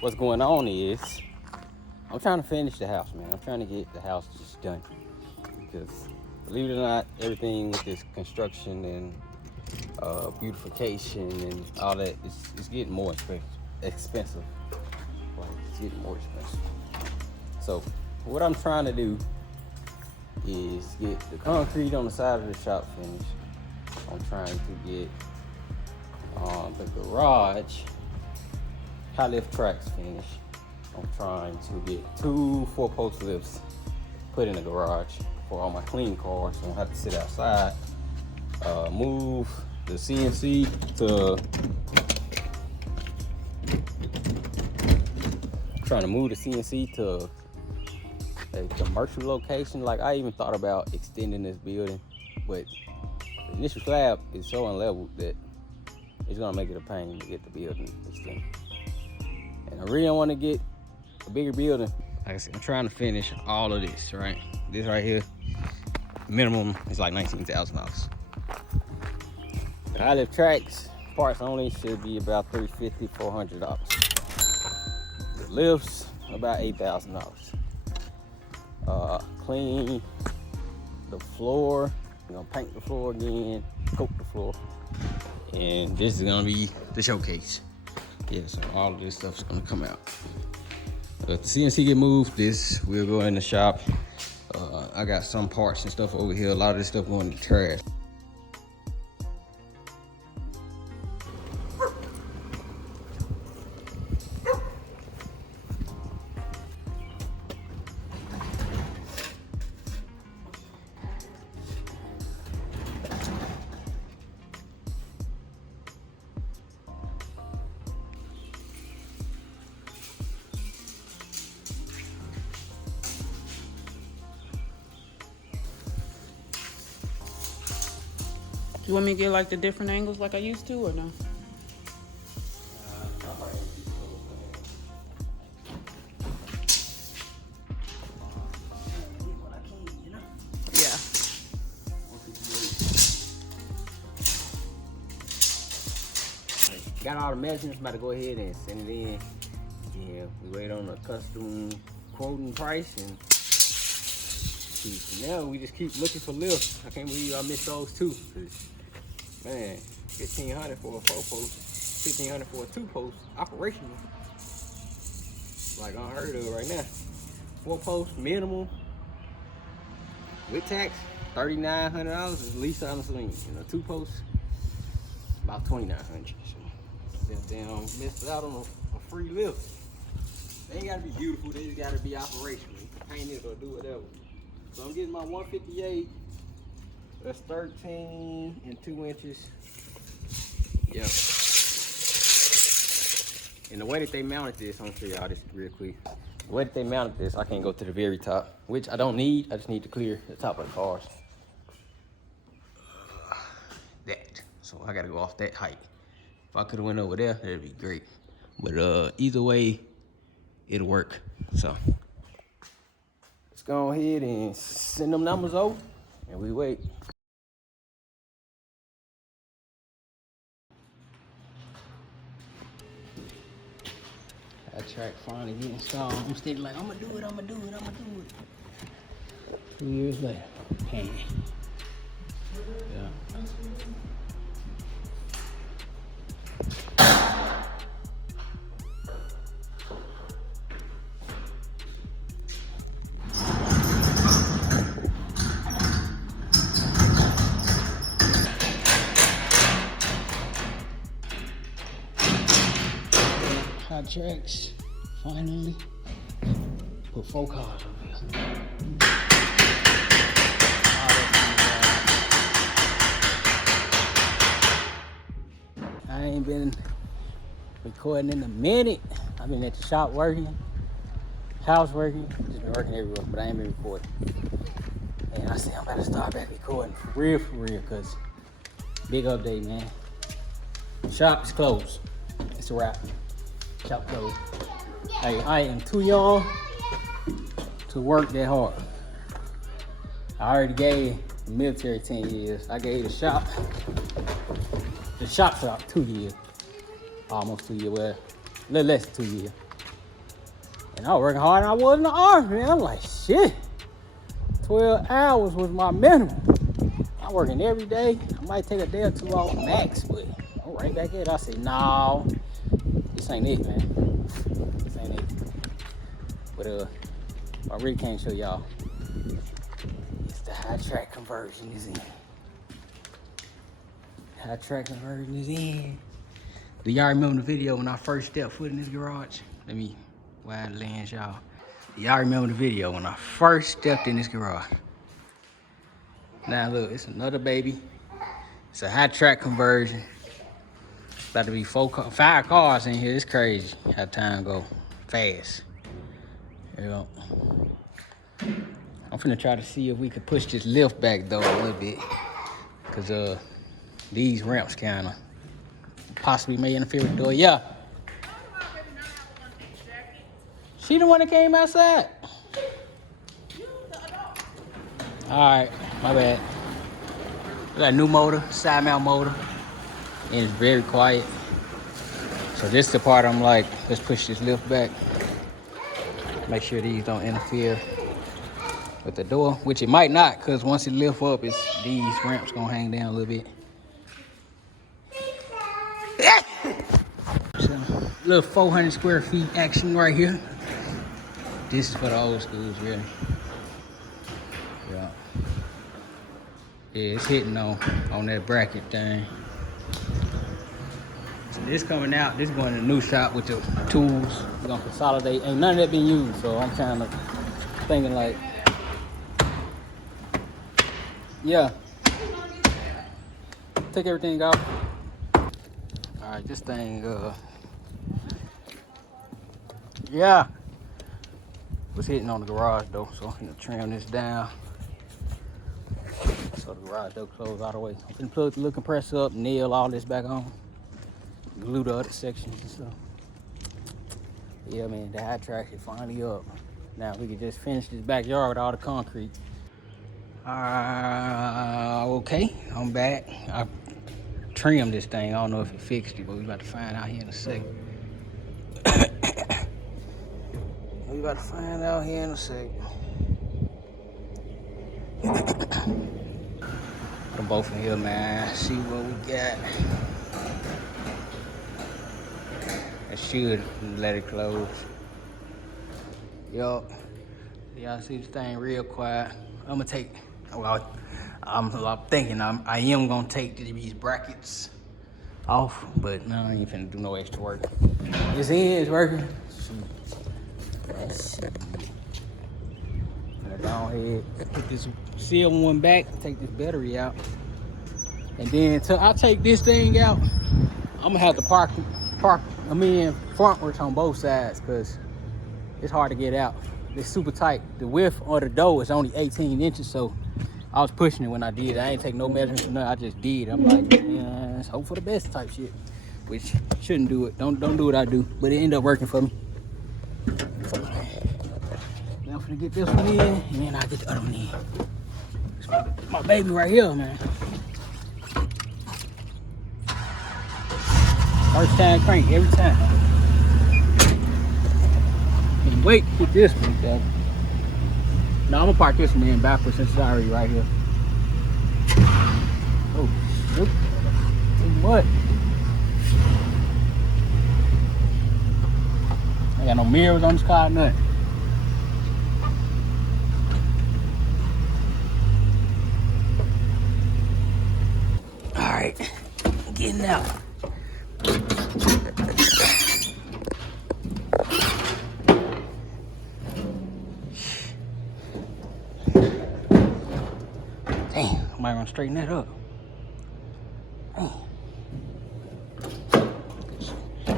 what's going on is I'm trying to finish the house, man. I'm trying to get the house just done because, believe it or not, everything with this construction and beautification and all that is getting more expensive. Like, it's getting more expensive. So what I'm trying to do is get the concrete on the side of the shop finished. I'm trying to get the garage high lift tracks finished. I'm trying to get 2 4-post lifts put in the garage for all my clean cars, so I don't have to sit outside. Move the CNC to a commercial location. Like, I even thought about extending this building, but the initial slab is so unleveled that it's gonna make it a pain to get the building extended. And I really don't want to get a bigger building. Like I said, I'm trying to finish all of this, right? This right here, minimum is like $19,000. The high lift tracks, parts only, should be about $350, $400. The lifts, about $8,000. Clean the floor. We're gonna paint the floor again, coat the floor. And this is gonna be the showcase. Yeah, so all of this stuff's gonna come out. If the CNC get moved, this will go in the shop. I got some parts and stuff over here. A lot of this stuff going in the trash. You want me to get like the different angles like I used to, or no? Yeah. Got all the measurements, about to go ahead and send it in. Yeah, we wait on the custom quoting price, and now we just keep looking for lifts. I can't believe I missed those too. Man, $1,500 for a 4-post, $1,500 for a 2-post, operational. Like unheard of right now. 4-post minimum with tax, $3,900 is the least on the swing. You know, 2-post, about $2,900. So they missed out on a free lift. They ain't gotta be beautiful, they just gotta be operational. You can paint it or do whatever. So I'm getting my 158. That's 13 and 2 inches. Yep. And the way that they mounted this, I'm gonna show y'all this real quick. The way that they mounted this, I can't go to the very top, which I don't need. I just need to clear the top of the cars. That. So I gotta go off that height. If I could've went over there, that'd be great. But either way, it'll work. So let's go ahead and send them numbers over, and we wait. That track finally getting installed. I'm still like, I'm gonna do it. 2 years later. Hey. Yeah. Hot tracks, finally. Put 4 cars over here. I ain't been recording in a minute. I've been at the shop working, house working, just been working everywhere, but I ain't been recording. And I said I'm about to start back recording for real, cause big update, man. Shop is closed. It's a wrap. Shop closed. I am too young to work that hard. I already gave the military 10 years. I gave the shop 2 years. Almost 2 years, well, a little less than 2 years. And I was working harder than I was in the army, man. I'm like, shit. 12 hours was my minimum. I'm working every day. I might take a day or two off max, but I'm right back at it. I said, no, this ain't it, man. This ain't it. But I really can't show y'all. It's the high track conversion is in. High track conversion is in. Do y'all remember the video when I first stepped foot in this garage? Let me wide lens y'all. Do y'all remember the video when I first stepped in this garage? Now look, it's another baby. It's a high track conversion. About to be 5 cars in here. It's crazy how time go fast. You know. I'm finna try to see if we could push this lift back though a little bit. Cause these ramps kinda possibly may interfere with the door. Yeah. She the one that came outside. Alright, my bad. We got a new motor, side mount motor. And it's very quiet. So this is the part I'm like, let's push this lift back. Make sure these don't interfere with the door, which it might not, because once it lift up, it's these ramps gonna hang down a little bit. So, little 400 square feet action right here. This is for the old schools, really. Yeah. Yeah, it's hitting on that bracket thing. So this coming out, this going to the new shop with the tools. We're gonna consolidate. Ain't none of that been used, so I'm kind of thinking like, yeah. Take everything out. All right, this thing, yeah. Was hitting on the garage though, so I'm gonna trim this down. So the garage door closed all the way. I'm gonna plug the little compressor up, nail all this back on. Glue the other sections and stuff. Yeah, man, the high track is finally up. Now we can just finish this backyard with all the concrete. Okay, I'm back. I trimmed this thing. I don't know if it fixed it, but we about to find out here in a second. We about to find out here in a second. Put them both in here, man. See what we got. I should let it close. Yup. Y'all see this thing real quiet. I'm gonna take, well, I'm thinking I am gonna take these brackets off, but no, I ain't finna do no extra work. This end is working. Let's see. I'm gonna go ahead and put this silver one back, take this battery out. And then until I take this thing out, I'm gonna have to park frontwards on both sides, because it's hard to get out. It's super tight. The width of the door is only 18 inches, so I was pushing it when I did. I ain't take no measurements or nothing. I just did. I'm like, yeah, let's hope for the best type shit, which shouldn't do it. Don't do what I do, but it ended up working for me. Now I'm gonna get this one in, and then I'll get the other one in. It's my baby right here, man. First time crank, every time. Can't wait to get this one done. No, I'm gonna park this one in backwards since it's already right here. Oh, shoot. What? I got no mirrors on this car, nothing. All right, I'm getting out. Damn, am I gonna straighten that up?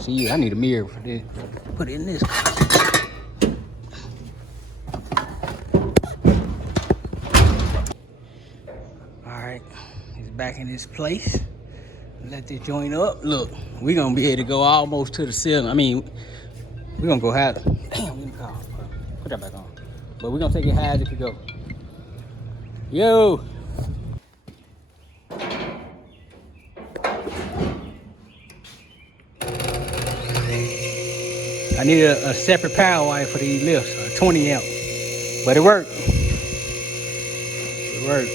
See, I need a mirror for this. Put it in this. All right, it's back in this place. Let this joint up. Look, we gonna be able to go almost to the ceiling. I mean, we gonna go high. Damn, we can put that back on. But we gonna take it high as it could go. Yo. I need a separate power wire for these lifts, a 20 amp. But it worked. It worked.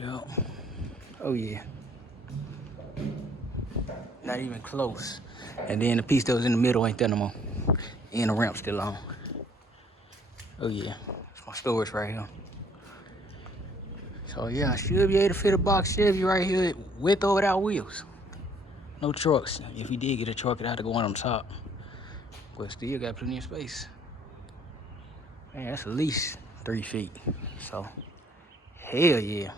Yep. Oh yeah. Not even close. And then the piece that was in the middle ain't there no more. And the ramp still on. Oh yeah. It's my storage right here. So yeah, I should be able to fit a box Chevy right here with or without wheels. No trucks. If you did get a truck, it'd have to go on top. But still got plenty of space. Man, that's at least 3 feet. So, hell yeah.